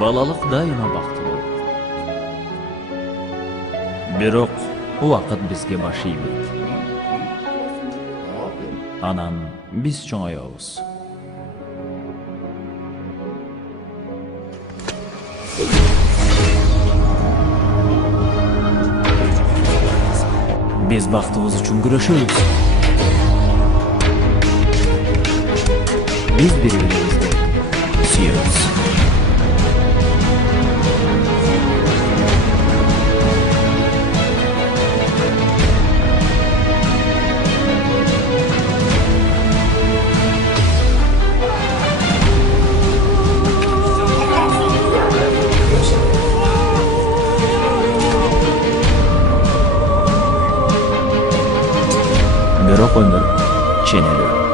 Балалык дайыма бактылуу. Бирок убакыт бизге баш ийбейт. Анан биз чоңоёбуз. Biz бактыбыз үчүн күрөшөбүз. Biz бири-бирибизди сүйөбүз. Бирок өмүр ченелүү.